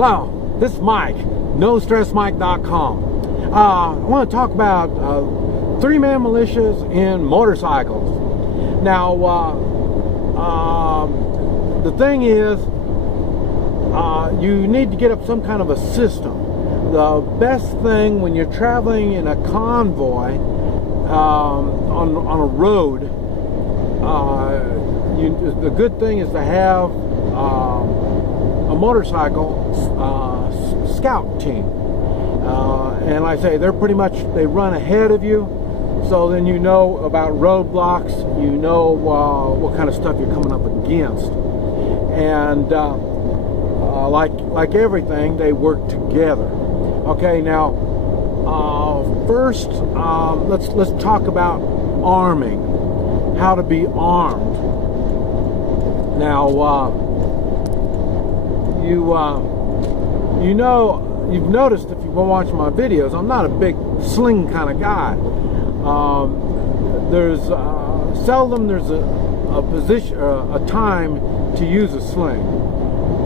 Hello, this is Mike, NoStressMike.com. I want to talk about three-man militias in motorcycles. Now, the thing is, you need to get up some kind of a system. The best thing when you're traveling in a convoy on a road, the good thing is to have a motorcycle scout team, and like I say, they run ahead of you, so then you know about roadblocks, you know what kind of stuff you're coming up against, and like everything, they work together. Okay, now first let's talk about arming, how to be armed. Now you've noticed, if you've been watching my videos, I'm not a big sling kind of guy. There's seldom a position, a time to use a sling,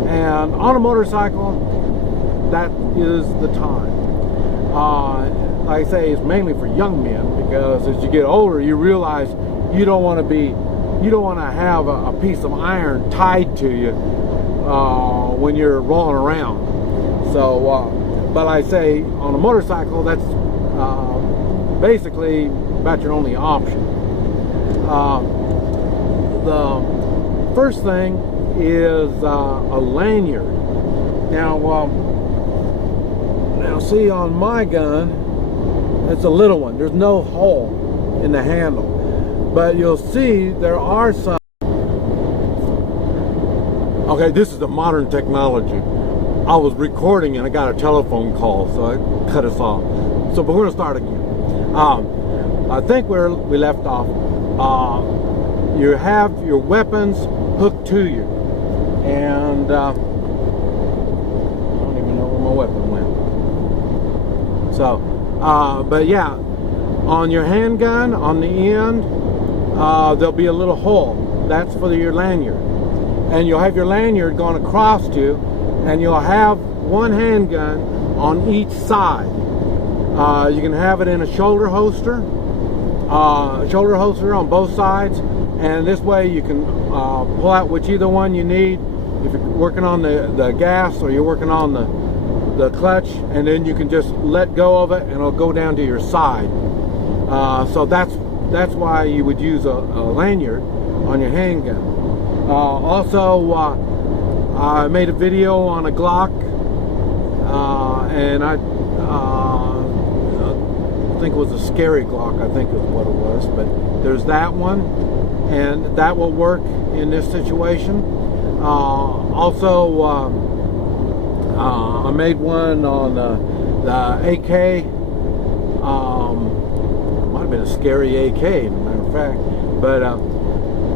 and on a motorcycle, that is the time. Like I say, it's mainly for young men, because as you get older, you realize you don't want to have a piece of iron tied to you when you're rolling around. So, but I say, on a motorcycle, that's basically about your only option. The first thing is a lanyard. Now see, on my gun, it's a little one. There's no hole in the handle, but you'll see there are some. Okay, this is the modern technology. I was recording and I got a telephone call, so I cut us off. So, but we're gonna start again. I think where we left off, you have your weapons hooked to you, and I don't even know where my weapon went. So, but yeah, on your handgun, on the end, there'll be a little hole. That's for your lanyard, and you'll have your lanyard going across you, and you'll have one handgun on each side. You can have it in a shoulder holster on both sides, and this way you can pull out whichever one you need. If you're working on the gas, or you're working on the clutch, and then you can just let go of it and it'll go down to your side. So that's why you would use a lanyard on your handgun. Also, I made a video on a Glock, and I think it was a scary Glock, I think is what it was, but there's that one, and that will work in this situation. Also, I made one on the AK, might have been a scary AK, as a matter of fact, but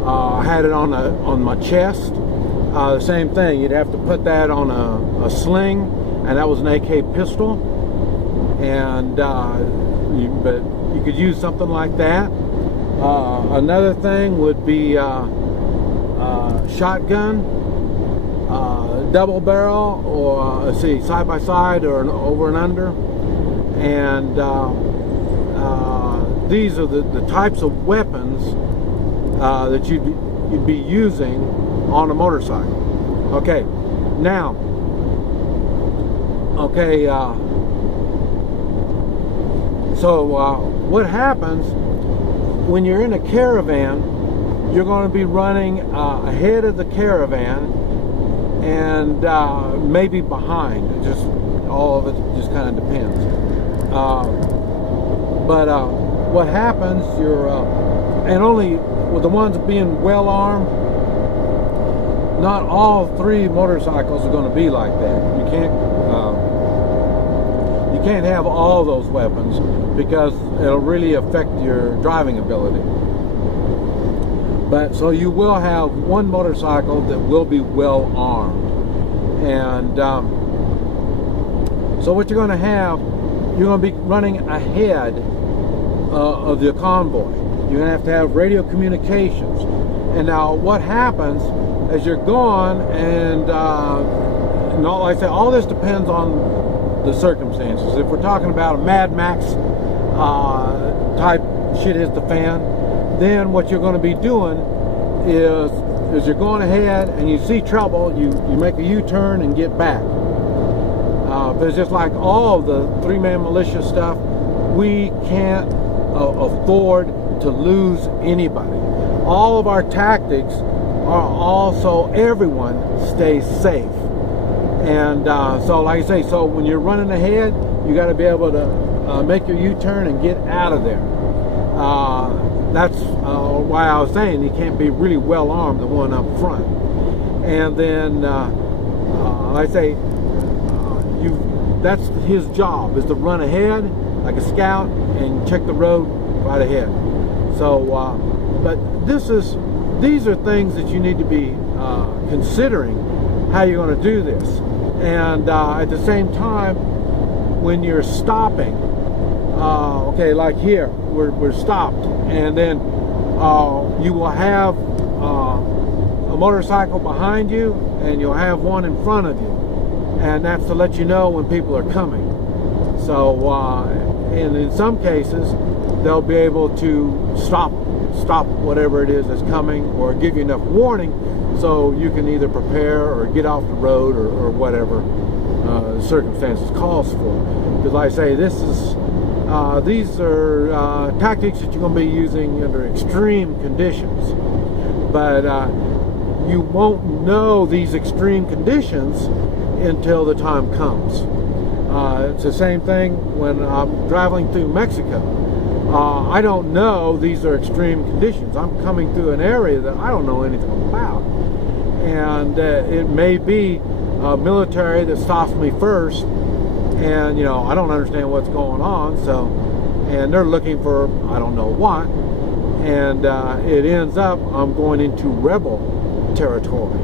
I had it on my chest. The same thing, you'd have to put that on a sling, and that was an AK pistol, and but you could use something like that. Another thing would be shotgun, double barrel, or let's see, side by side, or an over and under, and these are the types of weapons that you'd be using on a motorcycle. Okay, now, okay, so what happens when you're in a caravan? You're going to be running ahead of the caravan, and maybe behind. Just all of it just kind of depends. But what happens? And only with the ones being well armed. Not all three motorcycles are going to be like that. You can't have all those weapons, because it'll really affect your driving ability. But so you will have one motorcycle that will be well armed, and so what you're going to have, you're going to be running ahead of the convoy. You're going to have radio communications. And now what happens as you're going, and no, like I say, all this depends on the circumstances. If we're talking about a Mad Max type shit hits the fan, then what you're going to be doing is you're going ahead and you see trouble, you make a U-turn and get back. But it's just like all the three-man militia stuff, we can't afford to lose anybody. All of our tactics are also everyone stays safe. And so like I say, so when you're running ahead, you got to be able to make your U-turn and get out of there. That's why I was saying you can't be really well armed, the one up front. And then, like I say, that's his job, is to run ahead like a scout and check the road right ahead. So, but these are things that you need to be considering how you're going to do this. And at the same time, when you're stopping, okay, like here, we're stopped, and then you will have a motorcycle behind you, and you'll have one in front of you, and that's to let you know when people are coming. So, and in some cases, they'll be able to stop whatever it is that's coming, or give you enough warning so you can either prepare or get off the road, or whatever circumstances calls for. Because like I say, these are tactics that you're going to be using under extreme conditions. But you won't know these extreme conditions until the time comes. It's the same thing when I'm traveling through Mexico. I don't know these are extreme conditions. I'm coming through an area that I don't know anything about. And it may be military that stops me first, and I don't understand what's going on, so, and they're looking for I don't know what, and it ends up I'm going into rebel territory.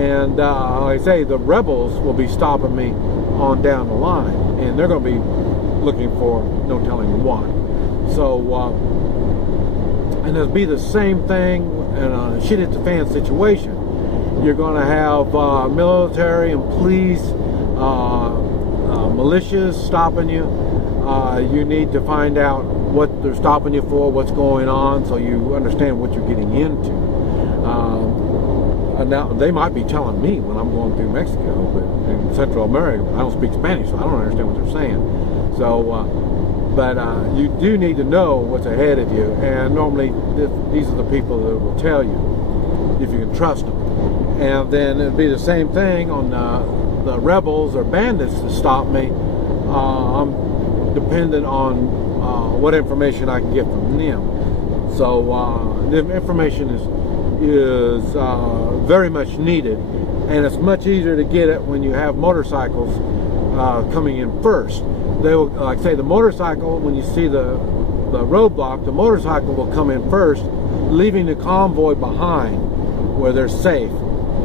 And like I say, the rebels will be stopping me on down the line, and they're going to be looking for no telling what. So and it'll be the same thing in a shit hit the fan situation. You're going to have military and police, militias stopping you. You need to find out what they're stopping you for, what's going on, so you understand what you're getting into. Now, they might be telling me when I'm going through Mexico, but in Central America, I don't speak Spanish, so I don't understand what they're saying. So, but you do need to know what's ahead of you, and normally these are the people that will tell you if you can trust them. And then it'd be the same thing on the rebels or bandits that stop me. I'm dependent on what information I can get from them. So the information is very much needed, and it's much easier to get it when you have motorcycles coming in first. They will, like say, the motorcycle, when you see the roadblock, the motorcycle will come in first, leaving the convoy behind where they're safe.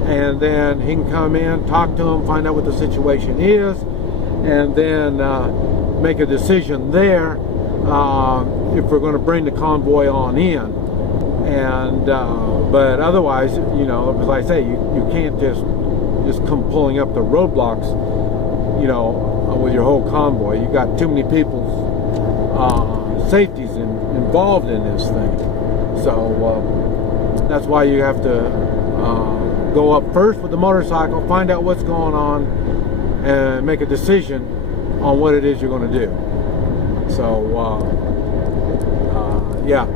And then he can come in, talk to them, find out what the situation is, and then make a decision there if we're going to bring the convoy on in. And but otherwise, as I say, you can't just come pulling up the roadblocks, with your whole convoy. You got too many people's safeties involved in this thing. So that's why you have to go up first with the motorcycle, find out what's going on, and make a decision on what it is you're going to do. So yeah.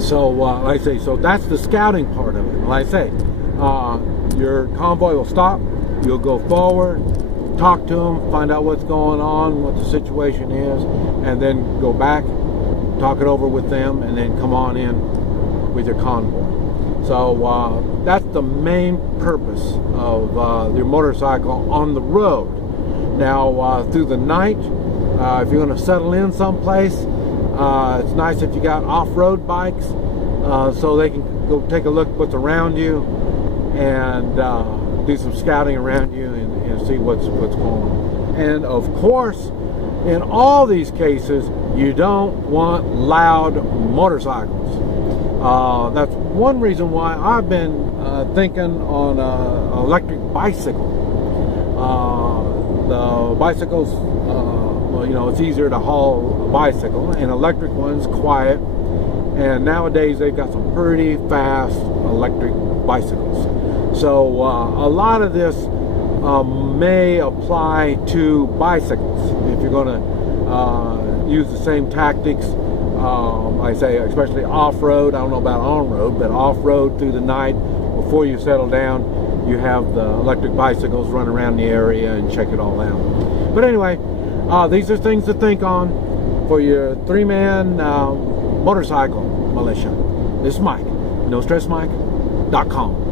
So like I say, so that's the scouting part of it. Like I say, your convoy will stop, you'll go forward, talk to them, find out what's going on, what the situation is, and then go back, talk it over with them, and then come on in with your convoy. So that's the main purpose of your motorcycle on the road. Now through the night, if you're going to settle in someplace, it's nice if you got off-road bikes, so they can go take a look at what's around you and do some scouting around you and see what's going on. And of course, in all these cases, you don't want loud motorcycles. That's one reason why I've been thinking on an electric bicycle. The bicycles, well, you know, it's easier to haul a bicycle, and electric one's quiet. And nowadays they've got some pretty fast electric bicycles. So a lot of this may apply to bicycles if you're going to use the same tactics. I say especially off-road. I don't know about on-road, but off-road through the night before you settle down, you have the electric bicycles run around the area and check it all out. But anyway, these are things to think on for your three-man motorcycle militia. This is Mike, NoStressMike.com.